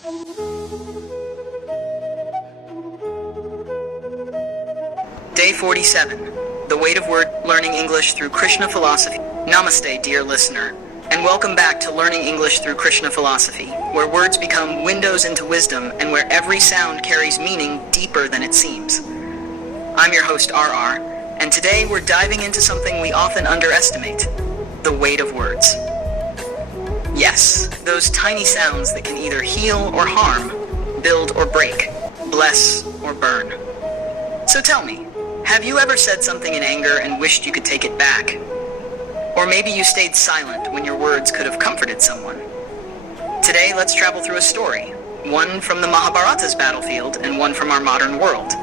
Day 47. The Weight of Word, Learning English Through Krishna Philosophy. Namaste, dear listener, and welcome back to Learning English Through Krishna Philosophy, where words become windows into wisdom and where every sound carries meaning deeper than it seems. I'm your host, RR, and today we're diving into something we often underestimate: the weight of words. Yes, those tiny sounds that can either heal or harm, build or break, bless or burn. So tell me, have you ever said something in anger and wished you could take it back? Or maybe you stayed silent when your words could have comforted someone. Today, let's travel through a story, one from the Mahabharata's battlefield and one from our modern world,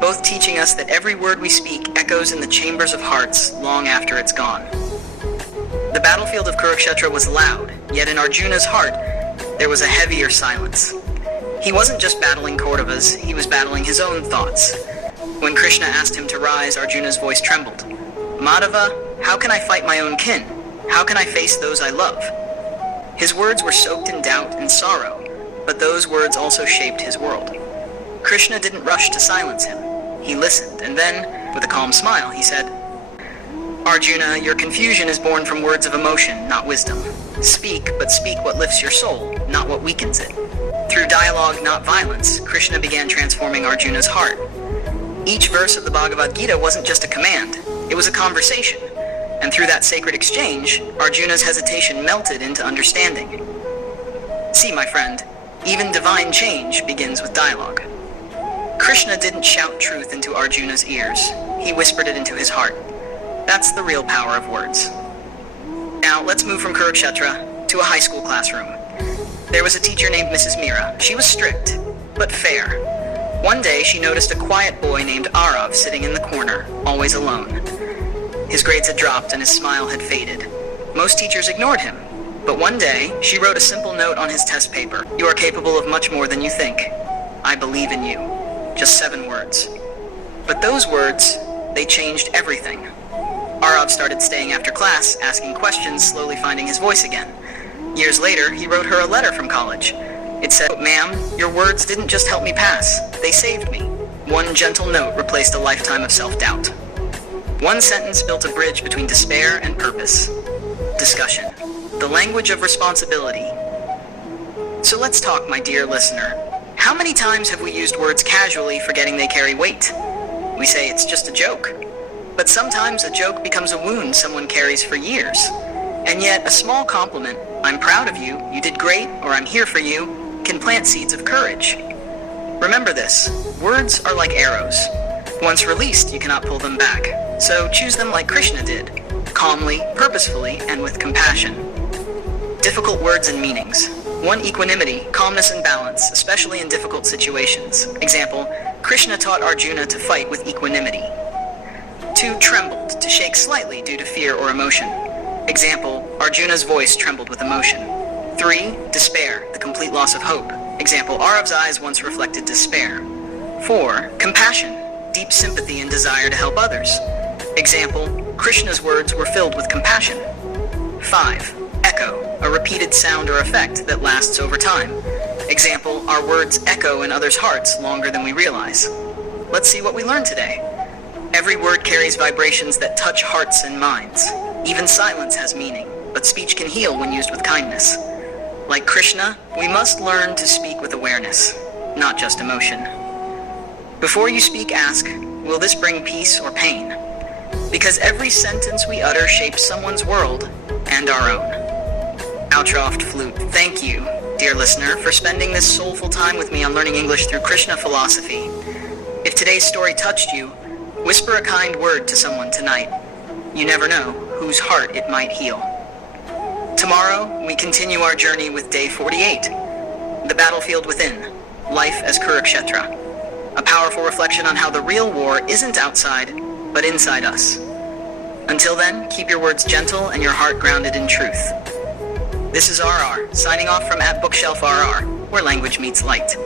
both teaching us that every word we speak echoes in the chambers of hearts long after it's gone. The battlefield of Kurukshetra was loud, yet in Arjuna's heart, there was a heavier silence. He wasn't just battling Kauravas, he was battling his own thoughts. When Krishna asked him to rise, Arjuna's voice trembled. Madhava, how can I fight my own kin? How can I face those I love? His words were soaked in doubt and sorrow, but those words also shaped his world. Krishna didn't rush to silence him. He listened, and then, with a calm smile, he said, Arjuna, your confusion is born from words of emotion, not wisdom. Speak, but speak what lifts your soul, not what weakens it. Through dialogue, not violence, Krishna began transforming Arjuna's heart. Each verse of the Bhagavad Gita wasn't just a command, it was a conversation. And through that sacred exchange, Arjuna's hesitation melted into understanding. See, my friend, even divine change begins with dialogue. Krishna didn't shout truth into Arjuna's ears, he whispered it into his heart. That's the real power of words. Now, let's move from Kurukshetra to a high school classroom. There was a teacher named Mrs. Meera. She was strict, but fair. One day, she noticed a quiet boy named Arav sitting in the corner, always alone. His grades had dropped and his smile had faded. Most teachers ignored him, but one day, she wrote a simple note on his test paper. You are capable of much more than you think. I believe in you. Just 7 words. But those words, they changed everything. Arav started staying after class, asking questions, slowly finding his voice again. Years later, he wrote her a letter from college. It said, Ma'am, your words didn't just help me pass, they saved me. One gentle note replaced a lifetime of self-doubt. One sentence built a bridge between despair and purpose. Discussion. The language of responsibility. So let's talk, my dear listener. How many times have we used words casually, forgetting they carry weight? We say it's just a joke. But sometimes a joke becomes a wound someone carries for years. And yet, a small compliment, I'm proud of you, you did great, or I'm here for you, can plant seeds of courage. Remember this, words are like arrows. Once released, you cannot pull them back. So choose them like Krishna did, calmly, purposefully, and with compassion. Difficult words and meanings. 1. Equanimity, calmness and balance, especially in difficult situations. Example, Krishna taught Arjuna to fight with equanimity. 2. Trembled, to shake slightly due to fear or emotion. Example, Arjuna's voice trembled with emotion. 3. Despair, the complete loss of hope. Example, Arav's eyes once reflected despair. 4. Compassion, deep sympathy and desire to help others. Example, Krishna's words were filled with compassion. 5. Echo, a repeated sound or effect that lasts over time. Example, our words echo in others' hearts longer than we realize. Let's see what we learned today. Every word carries vibrations that touch hearts and minds. Even silence has meaning, but speech can heal when used with kindness. Like Krishna, we must learn to speak with awareness, not just emotion. Before you speak, ask, will this bring peace or pain? Because every sentence we utter shapes someone's world and our own. Outroft flute, thank you, dear listener, for spending this soulful time with me on learning English through Krishna philosophy. If today's story touched you, whisper a kind word to someone tonight. You never know whose heart it might heal. Tomorrow, we continue our journey with Day 48, the battlefield within, life as Kurukshetra. A powerful reflection on how the real war isn't outside, but inside us. Until then, keep your words gentle and your heart grounded in truth. This is RR, signing off from @BookshelfRR, where language meets light.